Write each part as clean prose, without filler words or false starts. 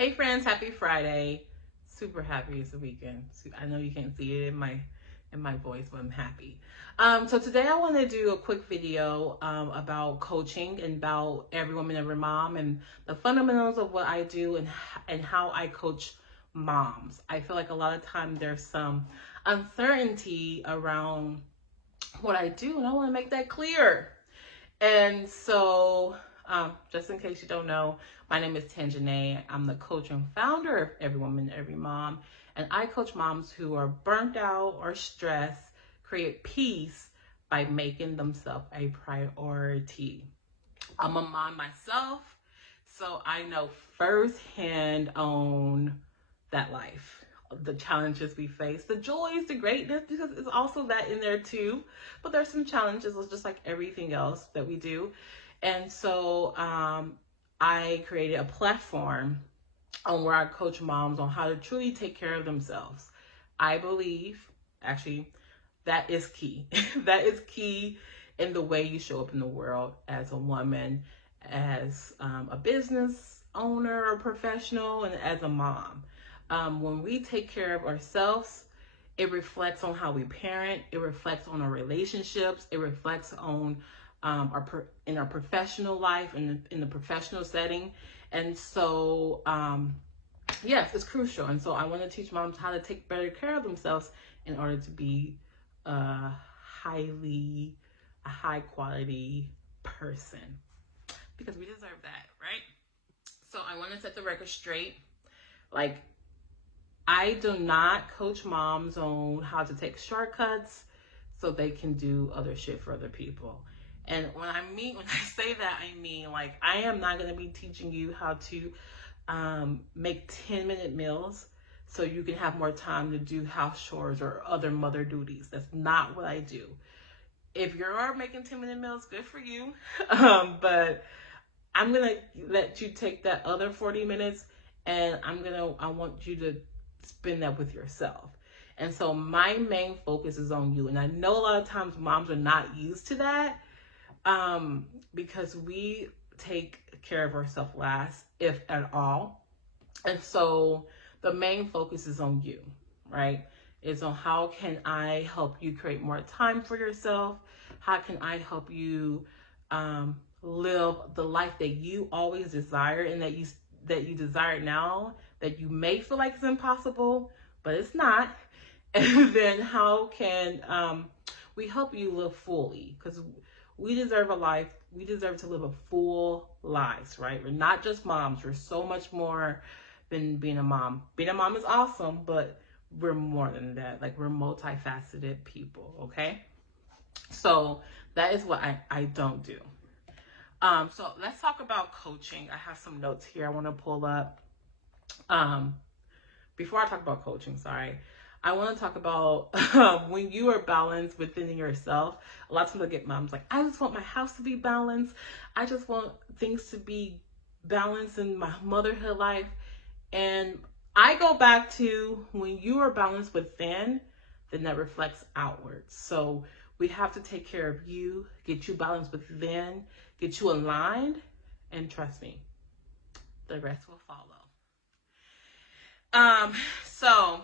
Hey friends, happy Friday. Super happy it's the weekend. I know you can't see it in my voice, but I'm happy. So today I want to do a quick video about coaching and about every woman, every mom, and the fundamentals of what I do and how I coach moms. I feel like a lot of time there's some uncertainty around what I do, and I want to make that clear. And so, just in case you don't know, my name is Tanjanae. I'm the coach and founder of Every Woman, Every Mom. And I coach moms who are burnt out or stressed, create peace by making themselves a priority. I'm a mom myself, so I know firsthand on that life, the challenges we face, the joys, the greatness, because it's also that in there too. But there's some challenges, just like everything else that we do. And so I created a platform on where I coach moms on how to truly take care of themselves. I believe, actually, that is key. That is key in the way you show up in the world as a woman, as a business owner or professional, and as a mom. When we take care of ourselves, it reflects on how we parent. It reflects on our relationships. It reflects on in our professional life and in the professional setting. And so, yes, it's crucial. And so I want to teach moms how to take better care of themselves in order to be a high quality person, because we deserve that, right? So I want to set the record straight. Like, I do not coach moms on how to take shortcuts so they can do other shit for other people. And when I say that, I mean, like, I am not going to be teaching you how to make 10-minute meals so you can have more time to do house chores or other mother duties. That's not what I do. If you're making 10-minute meals, good for you. But I'm going to let you take that other 40 minutes and I want you to spend that with yourself. And so my main focus is on you. And I know a lot of times moms are not used to that because we take care of ourselves last, if at all. And so the main focus is on you, right? It's on how can I help you create more time for yourself? How can I help you live the life that you always desire and that you desire now, that you may feel like it's impossible, but it's not. And then how can we help you live fully? Because we deserve a life. We deserve to live a full lives, right? We're not just moms. We're so much more than being a mom. Being a mom is awesome, but we're more than that. Like, we're multifaceted people, okay? So that is what I don't do. So let's talk about coaching. I have some notes here I want to pull up. Before I talk about coaching, I want to talk about when you are balanced within yourself. A lot of times I get moms like, I just want my house to be balanced. I just want things to be balanced in my motherhood life. And I go back to when you are balanced within, then that reflects outwards. So we have to take care of you, get you balanced within, get you aligned, and trust me, the rest will follow. So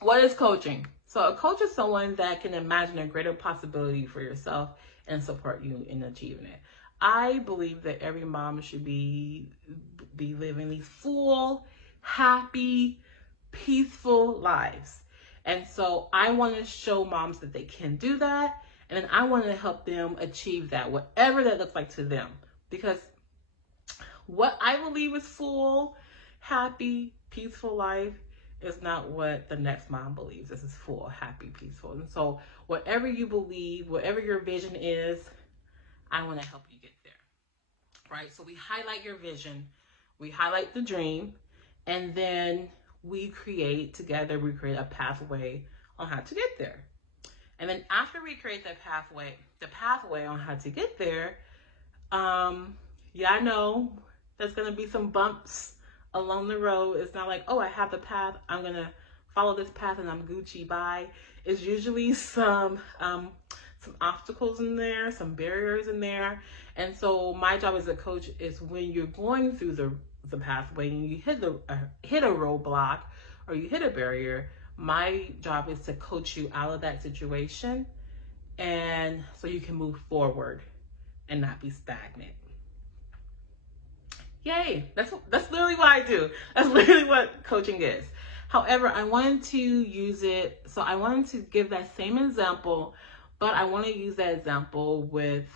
what is coaching? So a coach is someone that can imagine a greater possibility for yourself and support you in achieving it. I believe that every mom should be living these full, happy, peaceful lives. And so I want to show moms that they can do that. And then I want to help them achieve that, whatever that looks like to them. Because what I believe is full, happy, peaceful life is not what the next mom believes. This is full, happy, peaceful. And so whatever you believe, whatever your vision is, I want to help you get there, right? So we highlight your vision, we highlight the dream, and then we create a pathway on how to get there. And then after we create the pathway on how to get there, I know there's going to be some bumps along the road. It's not like, oh, I have the path, I'm going to follow this path and I'm Gucci, bye. It's usually some obstacles in there, some barriers in there. And so my job as a coach is when you're going through the the pathway and you hit a roadblock or you hit a barrier, my job is to coach you out of that situation, and so you can move forward and not be stagnant. Yay! That's literally what I do. That's literally what coaching is. However, I wanted to use it, so I wanted to give that same example, but I want to use that example with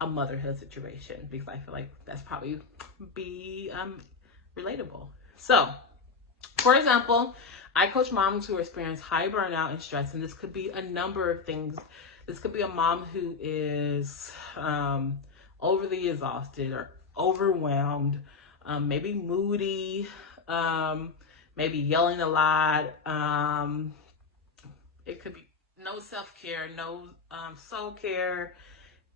a motherhood situation because I feel like that's probably be relatable. So, for example, I coach moms who experience high burnout and stress, and this could be a number of things. This could be a mom who is overly exhausted or overwhelmed, maybe moody, maybe yelling a lot. It could be no self-care, no soul care,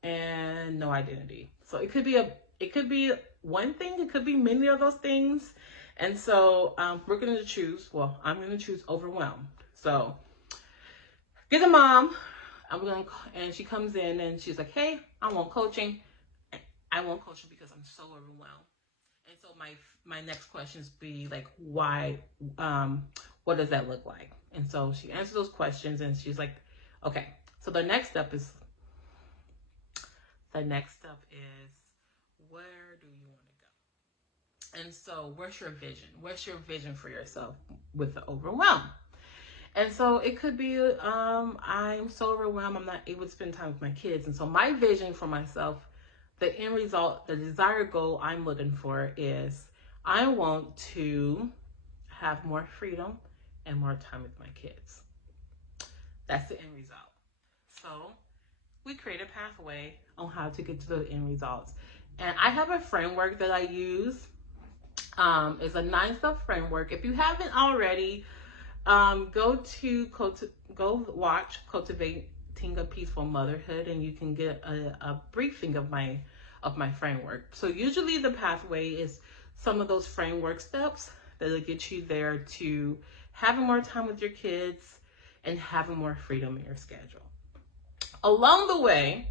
and no identity. So it could be one thing, it could be many of those things. And so we're going to choose, well, I'm going to choose overwhelmed. So get a mom, and she comes in and she's like, hey, I want coaching. I want coaching because I'm so overwhelmed. And so my next questions be like, why, what does that look like? And so she answers those questions and she's like, okay, so the next step is, where do you want to go? And so what's your vision? What's your vision for yourself with the overwhelm? And so it could be, I'm so overwhelmed, I'm not able to spend time with my kids. And so my vision for myself, the end result, the desired goal I'm looking for is I want to have more freedom and more time with my kids. That's the end result. So we create a pathway on how to get to the end results. And I have a framework that I use. It's a 9-step framework. If you haven't already, go watch Cultivating a Peaceful Motherhood, and you can get a briefing of my framework. So usually the pathway is some of those framework steps that'll get you there to having more time with your kids and having more freedom in your schedule. Along the way,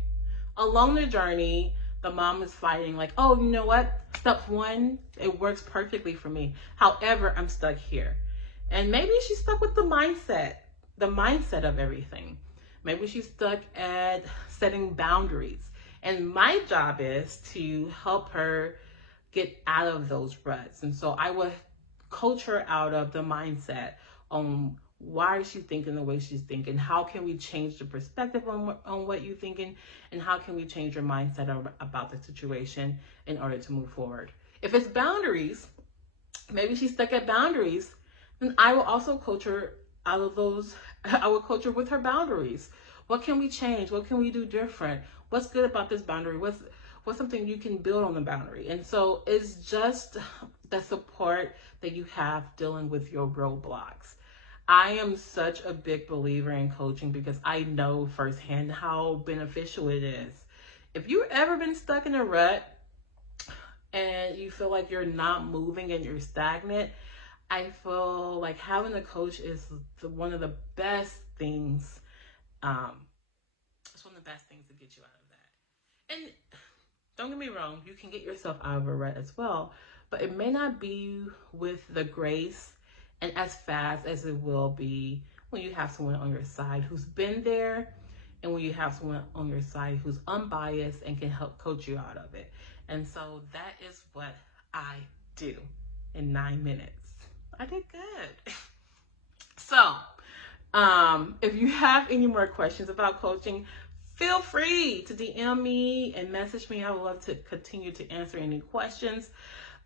along the journey, the mom is fighting like, oh, you know what? Step 1, it works perfectly for me. However, I'm stuck here. And maybe she's stuck with the mindset of everything. Maybe she's stuck at setting boundaries. And my job is to help her get out of those ruts. And so I would coach her out of the mindset on why is she thinking the way she's thinking? How can we change the perspective on what you're thinking? And how can we change your mindset about the situation in order to move forward? If it's boundaries, maybe she's stuck at boundaries, then I will also coach her out of those. I will coach her with her boundaries. What can we change? What can we do different? What's good about this boundary? What's something you can build on the boundary? And so it's just the support that you have dealing with your roadblocks. I am such a big believer in coaching because I know firsthand how beneficial it is. If you've ever been stuck in a rut and you feel like you're not moving and you're stagnant, I feel like having a coach is one of the best things. It's one of the best things to get you out of that. And don't get me wrong, you can get yourself out of a rut as well, but it may not be with the grace and as fast as it will be when you have someone on your side who's been there, and when you have someone on your side who's unbiased and can help coach you out of it. And so that is what I do in 9 minutes. I did good. So, if you have any more questions about coaching, feel free to DM me and message me. I would love to continue to answer any questions.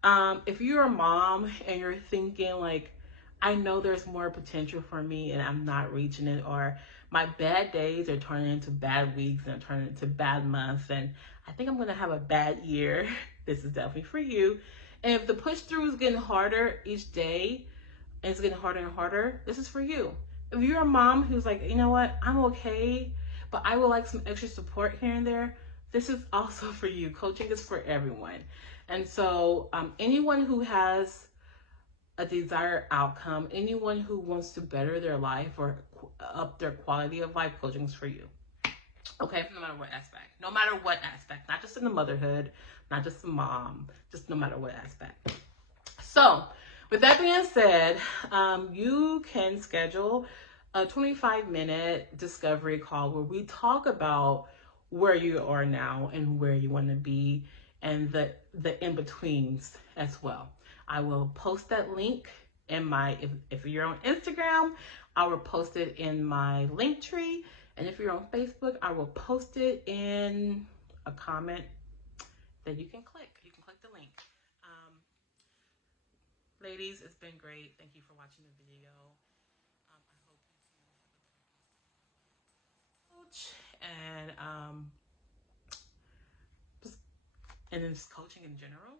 If you're a mom and you're thinking like, I know there's more potential for me and I'm not reaching it, or my bad days are turning into bad weeks and turning into bad months, and I think I'm going to have a bad year, this is definitely for you. And if the push through is getting harder each day and it's getting harder and harder, this is for you. If you're a mom who's like, you know what, I'm okay, but I would like some extra support here and there, this is also for you. Coaching is for everyone. And so anyone who has a desired outcome, anyone who wants to better their life or up their quality of life, coaching is for you. Okay, no matter what aspect, not just in the motherhood, not just the mom, just no matter what aspect. So with that being said, you can schedule a 25-minute discovery call where we talk about where you are now and where you want to be, and the in-betweens as well. I will post that link in my, if you're on Instagram, I will post it in my link tree. And if you're on Facebook, I will post it in a comment that you can click. You can click the link. Ladies, it's been great. Thank you for watching the video. I hope you coach and just, and then just coaching in general.